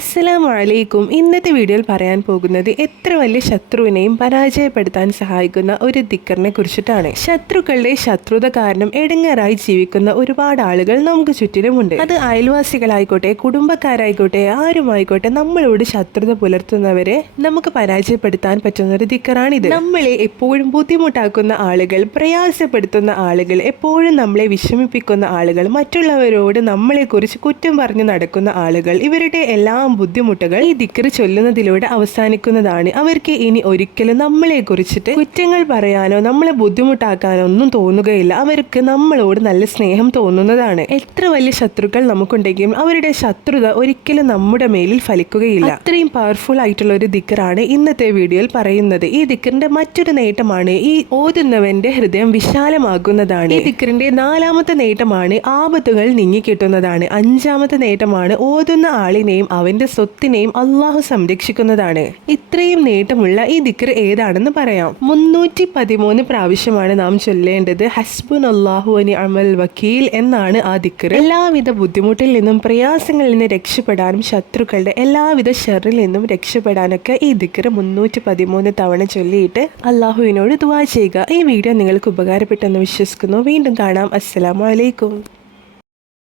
അസ്സലാമു വലൈക്കും ഇന്നത്തെ വീഡിയോയിൽ പറയാൻ പോകുന്നത് എത്ര വലിയ ശത്രുവിനെയും പരാജയപ്പെടുത്താൻ സഹായിക്കുന്ന ഒരു ദിക്കറിനെ കുറിച്ചിട്ടാണ്. ശത്രുക്കളുടെ ശത്രുത കാരണം എടങ്ങേറായി ജീവിക്കുന്ന ഒരുപാട് ആളുകൾ നമുക്ക് ചുറ്റിലുമുണ്ട്. അത് അയൽവാസികളായിക്കോട്ടെ കുടുംബക്കാരായിക്കോട്ടെ ആരുമായിക്കോട്ടെ നമ്മളോട് ശത്രുത പുലർത്തുന്നവരെ നമുക്ക് പരാജയപ്പെടുത്താൻ പറ്റുന്ന ഒരു ദിക്കറാണിത്. നമ്മളെ എപ്പോഴും ബുദ്ധിമുട്ടാക്കുന്ന ആളുകൾ പ്രയാസപ്പെടുത്തുന്ന ആളുകൾ എപ്പോഴും നമ്മളെ വിഷമിപ്പിക്കുന്ന ആളുകൾ മറ്റുള്ളവരോട് നമ്മളെക്കുറിച്ച് കുറ്റം പറഞ്ഞു നടക്കുന്ന ആളുകൾ ഇവരുടെ എല്ലാ ബുദ്ധിമുട്ടുകൾ ഈ ദിക്കറ് ചൊല്ലുന്നതിലൂടെ അവസാനിക്കുന്നതാണ്. അവർക്ക് ഇനി ഒരിക്കലും നമ്മളെ കുറിച്ചിട്ട് കുറ്റങ്ങൾ പറയാനോ നമ്മളെ ബുദ്ധിമുട്ടാക്കാനോ ഒന്നും തോന്നുകയില്ല. അവർക്ക് നമ്മളോട് നല്ല സ്നേഹം തോന്നുന്നതാണ്. എത്ര വലിയ ശത്രുക്കൾ നമുക്കുണ്ടെങ്കിലും അവരുടെ ശത്രുത ഒരിക്കലും നമ്മുടെ മേലിൽ ഫലിക്കുകയില്ല. അത്രയും പവർഫുൾ ആയിട്ടുള്ള ഒരു ദിക്കറാണ് ഇന്നത്തെ വീഡിയോയിൽ പറയുന്നത്. ഈ ദിക്കറിന്റെ മറ്റൊരു നേട്ടമാണ് ഈ ഓതുന്നവന്റെ ഹൃദയം വിശാലമാകുന്നതാണ്. ഈ ദിക്കറിന്റെ നാലാമത്തെ നേട്ടമാണ് ആപത്തുകൾ നീങ്ങിക്കിട്ടുന്നതാണ്. അഞ്ചാമത്തെ നേട്ടമാണ് ഓതുന്ന ആളിനെയും അവന്റെ സ്വത്തിനെയും അള്ളാഹു സംരക്ഷിക്കുന്നതാണ്. ഇത്രയും നേട്ടമുള്ള ഈ ദിക്കർ ഏതാണെന്ന് പറയാം. മുന്നൂറ്റി പതിമൂന്ന് പ്രാവശ്യമാണ് നാം ചൊല്ലേണ്ടത് ഹസ്ബുൻ അള്ളാഹു അനി അമൽ വക്കീൽ എന്നാണ് ആ ദിക്കർ എല്ലാവിധ ബുദ്ധിമുട്ടിൽ നിന്നും പ്രയാസങ്ങളിൽ നിന്ന് രക്ഷപ്പെടാനും ശത്രുക്കളുടെ എല്ലാവിധ ഷെറിൽ നിന്നും രക്ഷപ്പെടാനൊക്കെ ഈ ദിക്കർ മുന്നൂറ്റി പതിമൂന്ന് തവണ ചൊല്ലിയിട്ട് അള്ളാഹുവിനോട് ദുവാ ചെയ്യുക. ഈ വീഡിയോ നിങ്ങൾക്ക് ഉപകാരപ്പെട്ടെന്ന് വിശ്വസിക്കുന്നു. വീണ്ടും കാണാം. അസ്സലാമു അലൈക്കും.